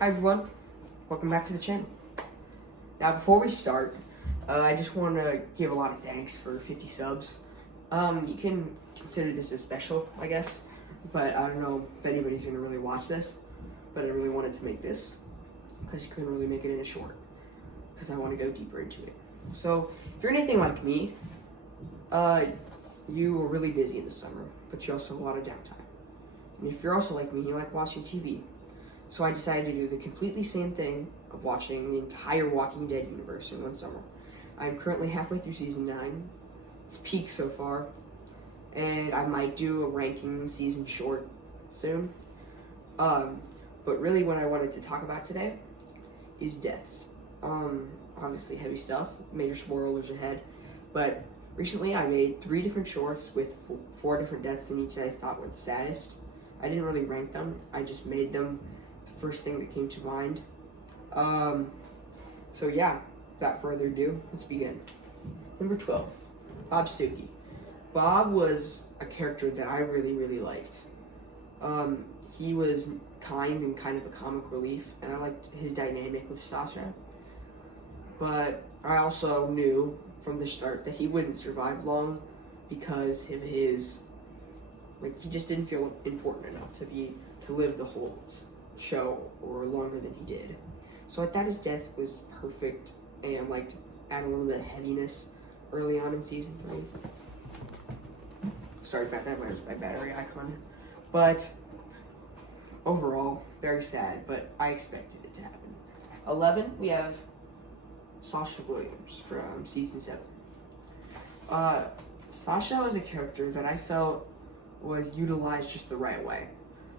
Hi everyone, welcome back to the channel. Now before we start, I just want to give a lot of thanks for 50 subs. You can consider this a special, I guess, but I don't know if anybody's going to really watch this, but I really wanted to make this, because you couldn't really make it in a short, because I want to go deeper into it. So, if you're anything like me, you were really busy in the summer, but you also have a lot of downtime. And if you're also like me, you like watching TV. So I decided to do the completely same thing of watching the entire Walking Dead universe in one summer. I'm currently halfway through season 9. It's peak so far. And I might do a ranking season short soon. But really what I wanted to talk about today is deaths. Obviously heavy stuff, major spoilers ahead. But recently I made 3 different shorts with 4 different deaths in each that I thought were the saddest. I didn't really rank them, I just made them first thing that came to mind. So yeah, without further ado, let's begin. Number 12, Bob Stuckey. Bob was a character that I really liked. He was kind and kind of a comic relief, and I liked his dynamic with Sasha. But I also knew from the start that he wouldn't survive long because of his, he just didn't feel important enough to live the whole show or longer than he did. So I thought his death was perfect and add a little bit of heaviness early on in season 3. Sorry about that, where's my battery icon? But overall, very sad, but I expected it to happen. 11, we have Sasha Williams from season 7. Sasha was a character that I felt was utilized just the right way.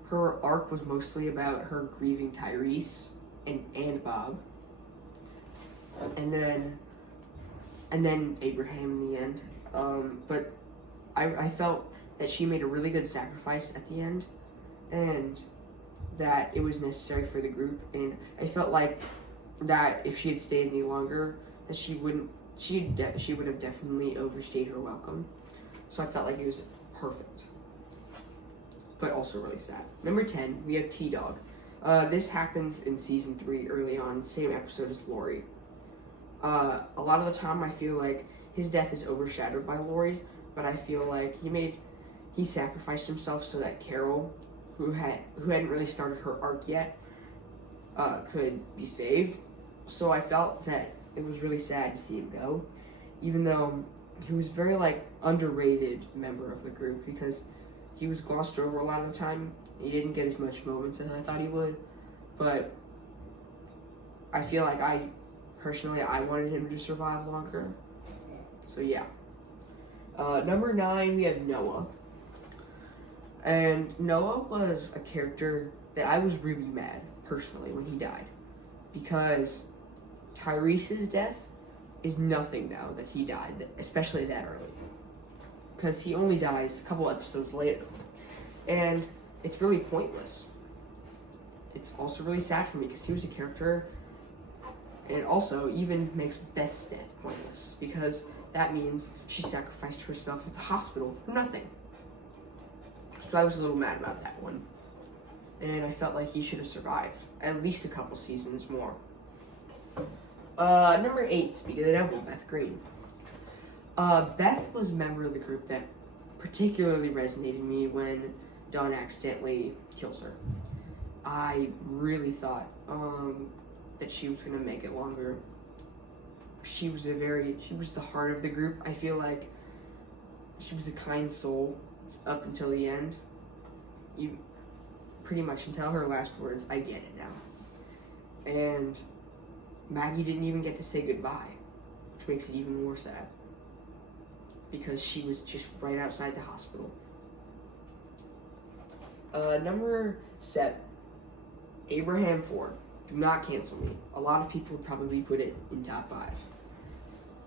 Her arc was mostly about her grieving Tyrese and Bob, and then Abraham in the end. But I felt that she made a really good sacrifice at the end, and that it was necessary for the group. And I felt like that if she had stayed any longer, that she would have definitely overstayed her welcome. So I felt like it was perfect, but also really sad. Number 10, we have T-Dog. This happens in season 3 early on, same episode as Lori. A lot of the time I feel like his death is overshadowed by Lori's, but I feel like he sacrificed himself so that Carol, who hadn't really started her arc yet, could be saved. So I felt that it was really sad to see him go, even though he was very underrated member of the group, because he was glossed over a lot of the time. He didn't get as much moments as I thought he would, but I feel like I wanted him to survive longer. So yeah. Number 9, we have Noah. And Noah was a character that I was really mad, personally, when he died. Because Tyrese's death is nothing now that he died, especially that early. Because he only dies a couple episodes later. And it's really pointless. It's also really sad for me because he was a character, and it also even makes Beth's death pointless, because that means she sacrificed herself at the hospital for nothing. So I was a little mad about that one. And I felt like he should have survived at least a couple seasons more. Number 8, speaking of the devil, Beth Green. Beth was a member of the group that particularly resonated with me when Dawn accidentally kills her. I really thought that she was going to make it longer. She was the heart of the group. I feel like she was a kind soul up until the end. Pretty much until her last words, I get it now. And Maggie didn't even get to say goodbye, which makes it even more sad, because she was just right outside the hospital. Number 7, Abraham Ford. Do not cancel me. A lot of people would probably put it in top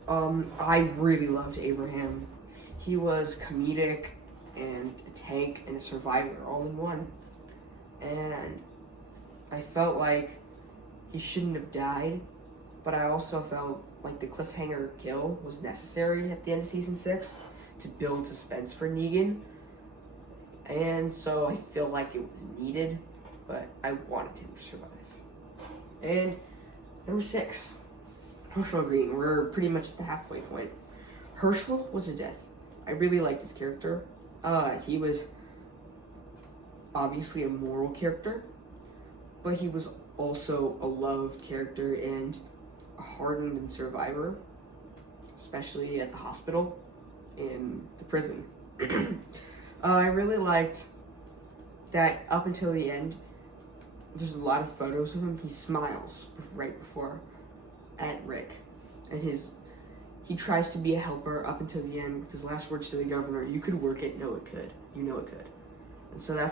5. I really loved Abraham. He was comedic and a tank and a survivor all in one. And I felt like he shouldn't have died, but I also felt like the cliffhanger kill was necessary at the end of season 6 to build suspense for Negan. And so I feel like it was needed, but I wanted him to survive. And number 6, Herschel Green. We're pretty much at the halfway point. Herschel was a death. I really liked his character. He was obviously a moral character, but he was also a loved character and a hardened survivor, especially at the hospital in the prison. I really liked that up until the end, there's a lot of photos of him. He smiles right before at Rick, and he tries to be a helper up until the end with his last words to the governor: "You could work it, no it could, you know it could." And so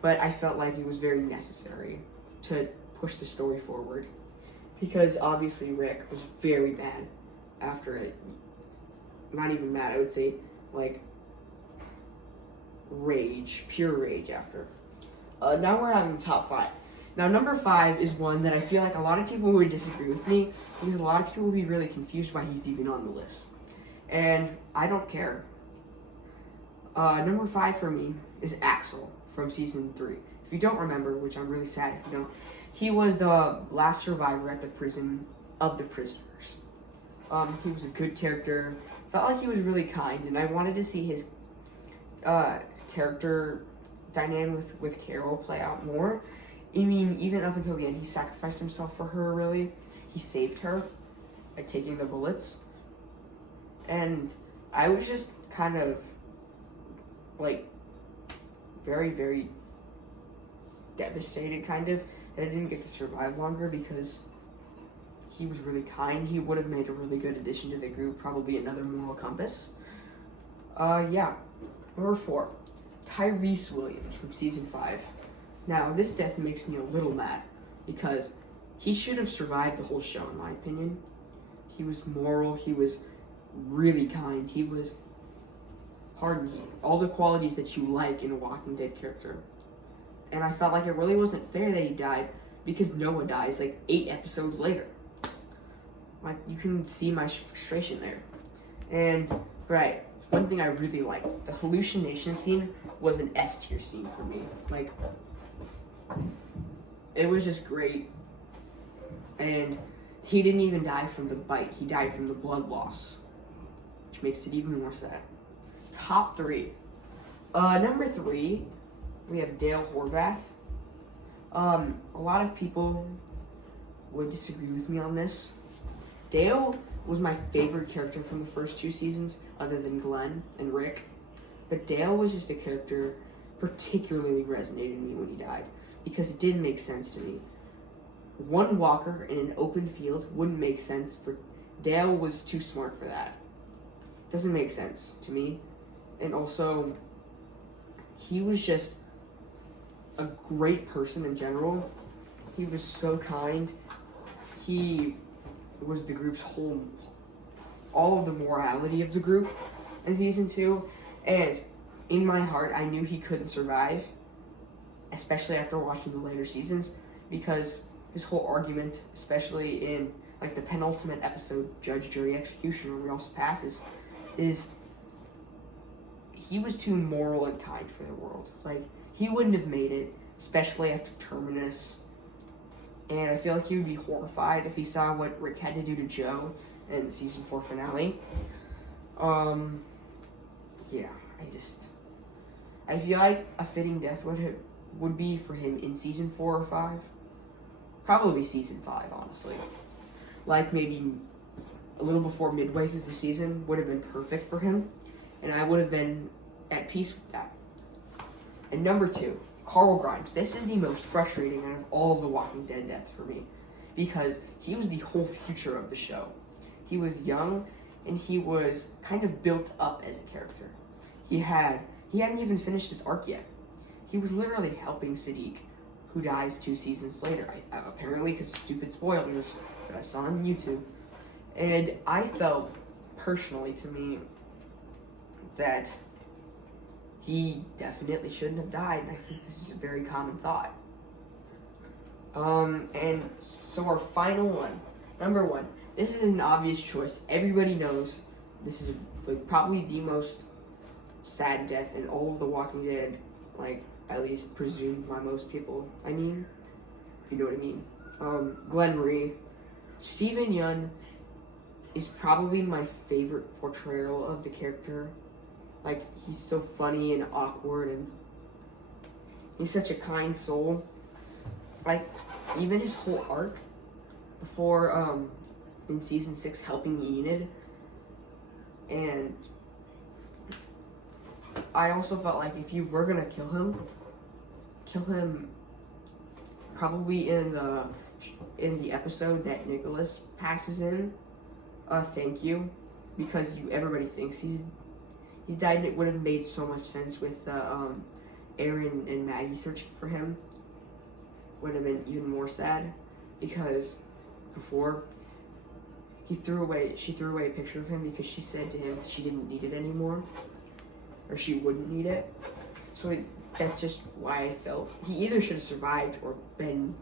but I felt like it was very necessary to push the story forward, because obviously Rick was very bad after it. Not even mad, I would say, like, pure rage after. Now we're having top 5. Now, number 5 is one that I feel like a lot of people would disagree with me, because a lot of people would be really confused why he's even on the list. And I don't care. Number 5 for me is Axel from season 3. If you don't remember, which I'm really sad if you don't, he was the last survivor at the prison of the prisoners. He was a good character. Felt like he was really kind, and I wanted to see his character dynamic with Carol play out more. I mean, even up until the end, he sacrificed himself for her, really. He saved her by taking the bullets. And I was just kind of, like, very, very devastated, kind of, that I didn't get to survive longer, because he was really kind. He would have made a really good addition to the group, probably another moral compass. Yeah. Number 4, Tyrese Williams from season 5. Now, this death makes me a little mad, because he should have survived the whole show, in my opinion. He was moral, he was really kind, he was hardened, all the qualities that you like in a Walking Dead character. And I felt like it really wasn't fair that he died, because Noah dies like 8 episodes later. Like, you can see my frustration there. And, right, one thing I really liked, the hallucination scene was an S tier scene for me. Like, it was just great. And he didn't even die from the bite, he died from the blood loss, which makes it even more sad. Top 3. Number 3, we have Dale Horvath. A lot of people would disagree with me on this. Dale was my favorite character from the first 2 seasons, other than Glenn and Rick. But Dale was just a character particularly resonated with me when he died, because it didn't make sense to me. One walker in an open field wouldn't make sense. Dale was too smart for that. Doesn't make sense to me. And also, he was just a great person in general. He was so kind. He was the group's all of the morality of the group in season 2. And in my heart, I knew he couldn't survive, especially after watching the later seasons, because his whole argument, especially in like the penultimate episode, Judge, Jury, Execution, where we also passes, is he was too moral and kind for the world. Like, he wouldn't have made it, especially after Terminus. And I feel like he would be horrified if he saw what Rick had to do to Joe in the season 4 finale. Yeah, I feel like a fitting death would be for him in season 4 or 5. Probably season 5, honestly. Like, maybe a little before midway through the season would have been perfect for him, and I would have been at peace with that. And number 2, Carl Grimes. This is the most frustrating out of all of the Walking Dead deaths for me, because he was the whole future of the show. He was young, and he was kind of built up as a character. He hadn't even finished his arc yet. He was literally helping Sadiq, who dies 2 seasons later, apparently because of stupid spoilers that I saw on YouTube. And I felt, personally to me, that he definitely shouldn't have died, and I think this is a very common thought. And so our final one, number 1, this is an obvious choice. Everybody knows this is like probably the most sad death in all of The Walking Dead, like, at least presumed by most people. I mean, if you know what I mean. Glenn Marie. Steven Yeun is probably my favorite portrayal of the character. Like, he's so funny and awkward, and he's such a kind soul. Like, even his whole arc before, in season 6, helping Enid. And I also felt like if you were gonna kill him probably in the episode that Nicholas passes in. Thank you, because everybody thinks he's died, and it would have made so much sense with Aaron and Maggie searching for him. Would have been even more sad, because before she threw away a picture of him because she said to him she didn't need it anymore, or she wouldn't need it. So that's just why I felt he either should have survived or been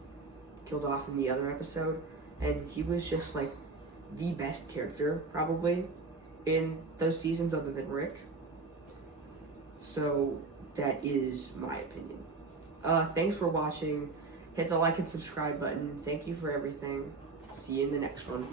killed off in the other episode. And he was just like the best character probably in those seasons other than Rick. So that is my opinion. Thanks for watching. Hit the like and subscribe button. Thank you for everything. See you in the next one.